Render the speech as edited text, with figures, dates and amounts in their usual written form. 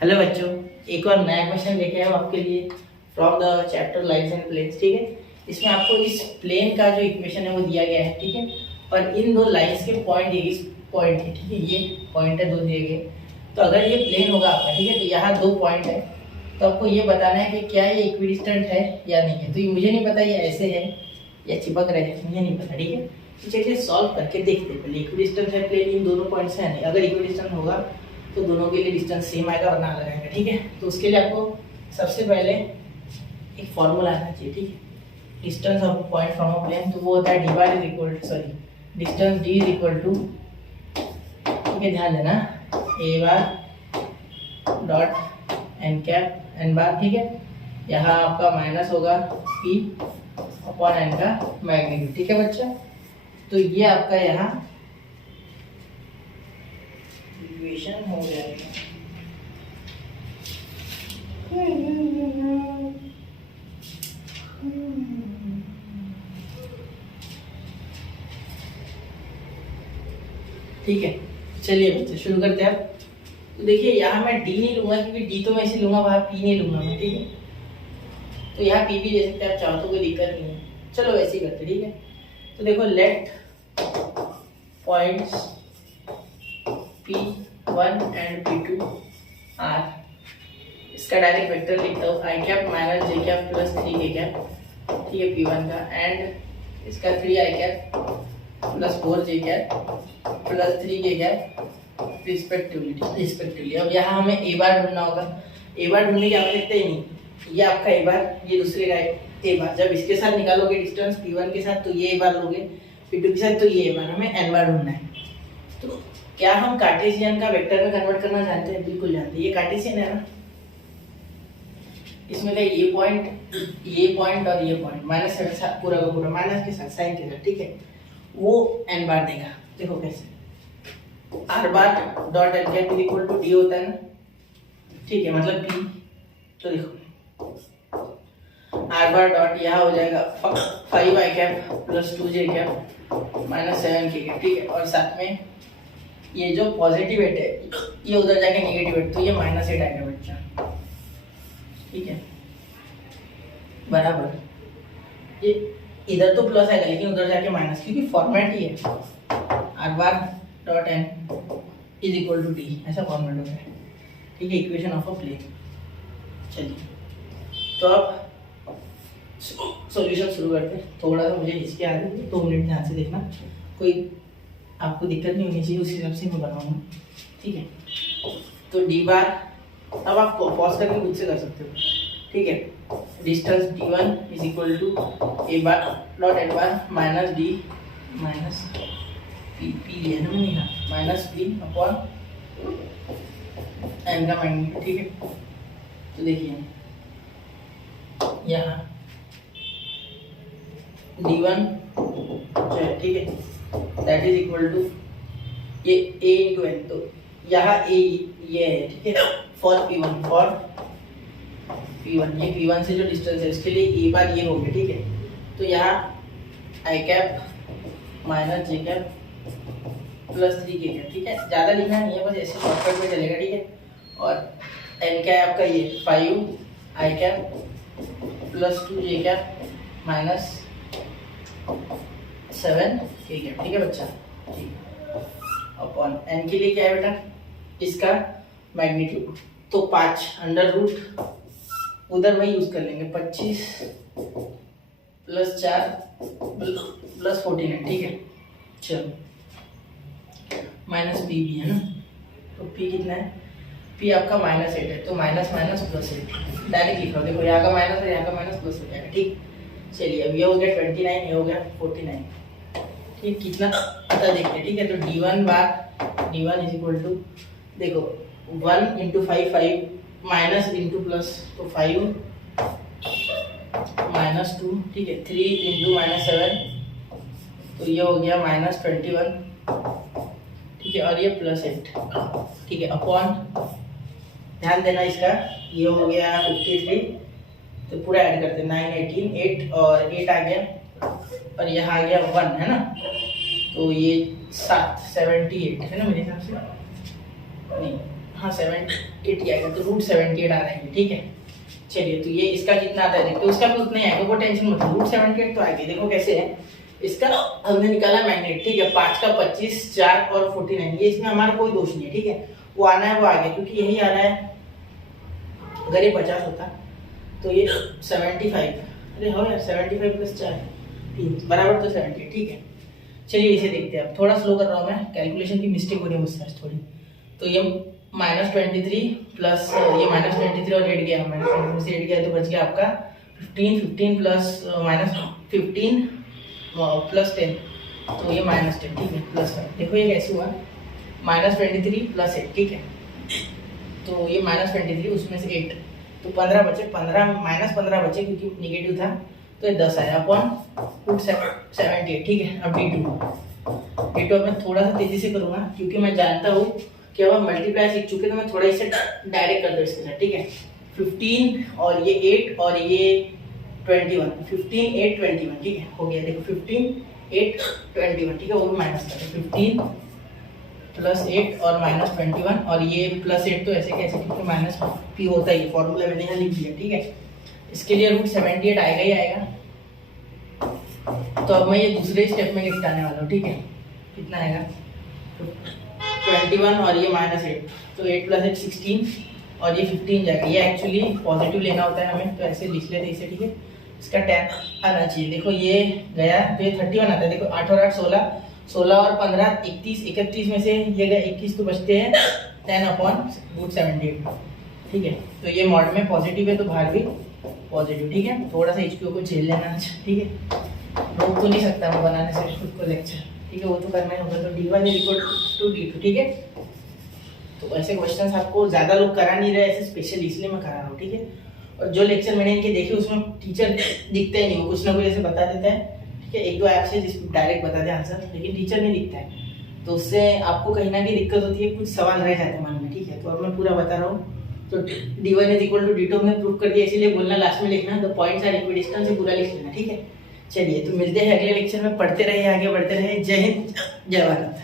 Hello बच्चों, एक और नया क्वेश्चन लेके आया हूँ आपके लिए from the chapter lines and planes. ठीक है, इसमें आपको इस प्लेन का जो इक्वेशन है वो दिया गया है। ठीक है, और इन दो लाइन्स के पॉइंट इस पॉइंट है। ठीक है, ये पॉइंट है, दो दिए गए। तो अगर ये प्लेन होगा आपका, ठीक है, तो यहाँ दो पॉइंट है, तो आपको ये बताना है कि क्या ये इक्विडिस्टेंट है या नहीं है। तो ये मुझे नहीं पता ये ऐसे है या चिपक रहे हैं, मुझे नहीं पता। ठीक है, तो चलिए सॉल्व करके देखते हैं। पहले इक्विडिस्टेंट है प्लेन इन दोनों पॉइंट्स है नहीं। अगर इक्विडिस्टेंट होगा तो दोनों के लिए डिस्टेंस सेम आएगा वरना अलग आएगा। ठीक है, तो उसके लिए आपको सबसे पहले एक फॉर्मूला आना चाहिए। ठीक है, distance of point from a plane, तो वो होता है D bar is equal to distance D is equal to, ठीक है, ध्यान देना, A bar dot N cap N bar. ठीक है, यहाँ आपका माइनस होगा पी अपॉन एन का मैग्नीट्यूड। ठीक है बच्चा, तो ये आपका यहाँ इक्वेशन हो जाएगा। ठीक है, चलिए बच्चे शुरू करते हैं। अब तो देखिए यहाँ मैं डी नहीं लूंगा क्योंकि डी तो मैं इसे लूंगा, वहां पी नहीं लूंगा मैं। ठीक है, तो यहाँ पी भी ले सकते हैं आप चाहो तो, कोई दिक्कत नहीं है। चलो वैसे ही करते। ठीक है, तो देखो let points P1 and P2 are, इसका डायरेक्ट वेक्टर लिखता हूँ i cap minus j cap plus 3 cap. ठीक है, P1 का एंड इसका 3 i cap plus 4 j cap plus 3 cap respectively. अब यहाँ हमें ए बार ढूंढना होगा। ए बार ढूंढने की आवश्यकता ही नहीं, ये आपका ए बार, ये दूसरे का ए बार। जब इसके साथ निकालोगे डिस्टेंस P1 के साथ तो ये ए बार लोगे, P2 के साथ तो ये ए बार। हमें एन बार ढूंढना है। तो क्या हम कार्टेशियन का वेक्टर में कन्वर्ट करना जानते हैं? बिल्कुल जानते हैं। ये कार्टेशियन है ना, इसमें का ये पॉइंट और ये पॉइंट माइनस पूरा का पूरा माइनस के साथ साइन के साथ, ठीक है, वो एन बार देगा। देखो कैसे, r bar dot N cap is equal to d होता है ना, ठीक है, मतलब पी। तो देखो आर बार डॉट यहाँ हो जाएगा 5 आई कैप प्लस 2 जे कैप माइनस 7 के कैप। ठीक है, और साथ में ये जो पॉजिटिव एट है ये उधर जाके नेगेटिव एट, तो ये माइनस 8 आएगा बच्चा। ठीक है, बराबर, ये इधर तो प्लस आएगा लेकिन उधर जाके माइनस, क्योंकि फॉर्मेट ही है r bar dot n is equal to d, ऐसा फॉर्मेट होता है। ठीक है, इक्वेशन ऑफ अ प्लेन। चलिए, तो अब सॉल्यूशन शुरू करते हैं। थोड़ा सा मुझे हिचके आ रही है, 2 मिनट ध्यान से देखना, कोई आपको दिक्कत नहीं होनी चाहिए, उस हिसाब से मैं बनाऊंगा। ठीक है, तो डी बार, अब आप पॉज करके खुद से कर सकते हो। ठीक है, distance D1 is equal to a bar dot n bar minus d minus p लिया ना मैंने यहाँ, माइनस पी अपॉन एन का मैग्नीट्यूड। ठीक है, तो देखिए यहाँ D1 जो है, ठीक है, दैट इज इक्वल टू ये a इंटू एन, तो यहाँ a ये है। ठीक है, फॉर P1 ये P1 से जो डिस्टेंस है उसके लिए a बार ये हो गया। ठीक है, तो यहाँ आई cap minus j cap plus 3 के कैप। ठीक है, ज़्यादा लिखना नहीं है, बस ऐसे शॉर्टकट में चलेगा। ठीक है, और एन क्या है आपका ये 5 आई कैप प्लस 2 जे कैप माइनस 7 के कैप। ठीक है बच्चा, ठीक, अपॉन एन के लिए क्या है बेटा, इसका मैग्नीट्यूड, तो 5 अंडर रूट, उधर वही यूज कर लेंगे, 25 प्लस 4 प्लस 49। ठीक है, चलो माइनस पी भी है ना, तो पी कितना है, पी आपका माइनस 8 है, तो माइनस माइनस प्लस 8 डायरेक्ट लिख लो। देखो यहाँ का माइनस और यहाँ का माइनस प्लस हो जाएगा। ठीक, चलिए अब ये हो गया 29, ये हो गया 49। ठीक, कितना आता देखते हैं। ठीक है, तो D1 इज इक्वल टू, देखो 1 इंटू 5 माइनस इंटू प्लस, तो 5 माइनस 2। ठीक है, 3 इंटू माइनस 7, तो ये हो गया माइनस 21। ठीक है, और ये प्लस 8। ठीक है, अपॉन, ध्यान देना इसका, ये हो गया 53, तो पूरा ऐड करते हैं, 9 18 8 और 8 आ गया, और यहाँ आ गया 1 है ना, तो ये 78 है ना मेरे हिसाब से, नहीं हाँ 78 आएगा, तो √78 आ रहा है, ठीक है। चलिए तो ये इसका कितना आता है देखते हैं, उसका भी उतना ही आएगा, वो टेंशन मत लो, √78 तो आएगी। देखो कैसे है, इसका हमने निकाला मैग्नेट, ठीक है, 5 का 25, 4 और 49, ये इसमें हमारा कोई दोष नहीं है, ठीक है। वो आना है वो आ गया, क्योंकि यही आ रहा है। अगर ये 50 होता तो ये 75, अरे हो यार 75 प्लस 4 3 बराबर तो 70, ठीक है। चलिए इसे देखते हैं, अब थोड़ा स्लो कर रहा हूँ मैं, कैलकुलेशन की मिस्टेक हो रही है मुझसे थोड़ी। तो ये -23 प्लस ये -23 और 8 गया, -23 से 8 गया तो बच गया आपका 15 प्लस -15 प्लस 10, तो ये -10, ठीक है, प्लस 5। देखो ये कैसे हुआ, -23 प्लस 8, ठीक है। तो ये -23 उसमें से 8, तो 15 बचे, 15 बचे क्योंकि निगेटिव था, तो ये 10 आया अपॉन √78, ठीक है। अब D2 अब मैं थोड़ा सा तेजी से करूँगा, क्योंकि मैं जानता हूँ कि अब हम मल्टीप्लाई सीख चुके, तो मैं थोड़ा इसे डायरेक्ट कर दूँ इसके साथ, ठीक है। 15 और ये 8 और ये 21, 15 8 21, ठीक है, हो गया। देखो 15 8 21, ठीक है, वो भी माइनस कर 15 प्लस 8 और -21, और ये प्लस 8 तो ऐसे कैसे, क्योंकि माइनस p होता ही, फॉर्मूला मैंने यहाँ लिख दिया, ठीक है। इसके लिए √78 आएगा ही आएगा। तो अब मैं ये दूसरे स्टेप में निपटाने वाला हूँ, ठीक है। कितना आएगा, 21 और ये -8, तो 8 प्लस 8 16, और ये 15 जाएगा। ये एक्चुअली पॉजिटिव लेना होता है हमें, तो ऐसे लिख लेते इसे, ठीक है। इसका टैन आना चाहिए, देखो ये गया तो ये 31 आता है। देखो 8 और 8 16, 16 और 15 31, 31 में से ये गया 21, तो बचते हैं 10/√78, ठीक है। तो ये मॉड में पॉजिटिव है तो बाहर भी पॉजिटिव, ठीक है। थोड़ा सा HPO को झेल लेना, ठीक है, रोक तो नहीं सकता मैं बनाने से खुद को लेक्चर, ठीक है, वो तो करना ही होगा। तो D1 = D2, ठीक है। तो ऐसे क्वेश्चंस आपको ज़्यादा लोग करा नहीं रहे ऐसे स्पेशल, इसलिए मैं करा रहा हूँ, ठीक है। और जो लेक्चर मैंने इनके देखे उसमें टीचर दिखता ही नहीं, वो कुछ ना कुछ ऐसे बता देता है, ठीक है। 1-2 ऐप से जिसमें डायरेक्ट बता दे आंसर, लेकिन टीचर नहीं दिखता है, तो उससे आपको कहीं ना कहीं दिक्कत होती है, कुछ सवाल रह जाते हैं मन में, ठीक है। तो अब मैं पूरा बता रहा हूँ। तो D1 = D2 हमने प्रूव कर दिया, इसीलिए बोलना लास्ट में लिखना, द पॉइंट्स आर इक्विडिस्टेंट से पूरा लिख लेना, ठीक है। चलिए तो मिलते हैं अगले लेक्चर में, पढ़ते रहिए, आगे बढ़ते रहिए। जय हिंद, जय भारत।